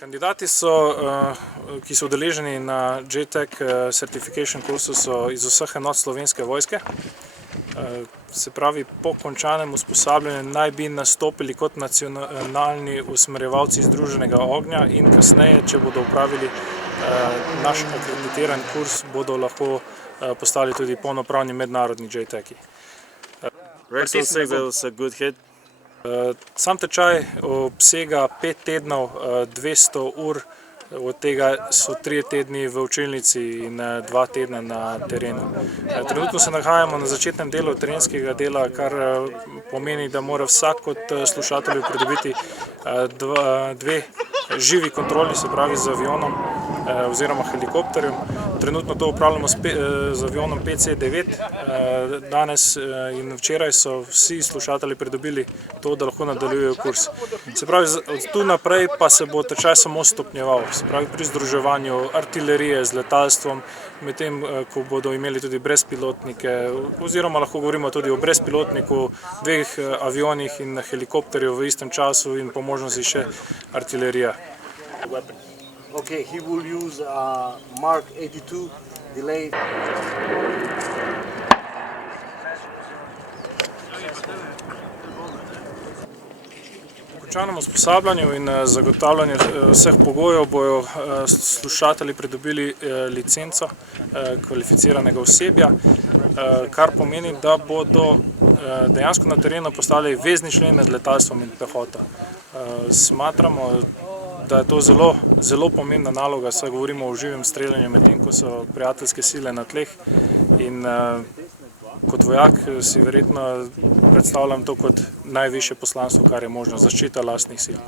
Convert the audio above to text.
Kandidati, ki so udeleženi na JTAC Certification kursu, so iz vseh enot Slovenske vojske. Se pravi, po končanem usposabljanju naj bi nastopili kot nacionalni usmerjevalci združenega ognja in kasneje, če bodo opravili naš akreditiran kurs, bodo lahko postali tudi polnopravni mednarodni JTAC-i. Sam tečaj obsega 5 tednov, 200 ur, od tega so 3 tedni v učilnici in 2 tedna na terenu. Trenutno se nahajamo na začetnem delu terenskega dela, kar pomeni, da mora vsak od slušateljev pridobiti 2 živi kontroli, se pravi z avionom oziroma helikopterjem. Trenutno to upravljamo z avionom PC-9. Danes in včeraj so vsi slušatelji pridobili to, da lahko nadaljujejo kurs. Se pravi, od tu naprej pa se bo tečaj samo stopnjeval, se pravi pri združevanju artilerije z letalstvom, medtem ko bodo imeli tudi brezpilotnike, oziroma lahko govorimo tudi o brezpilotniku, 2 avionih in helikopterju v istem času in po možnosti še artilerija. Okay, he will use a Mark 82 delay. Po končanem usposabljanju in zagotavljanju vseh pogojev bojo slušatelji pridobili licenco kvalificiranega osebja, kar pomeni, da bodo dejansko na terenu postali vezni člen med letalstvom in pehoto. Smatramo, da je to zelo pomembna naloga, saj govorimo o živem streljanju, medtem ko so prijateljske sile na tleh, in kot vojak si verjetno predstavljam to kot najvišje poslanstvo, kar je možno, zaščita lastnih sil.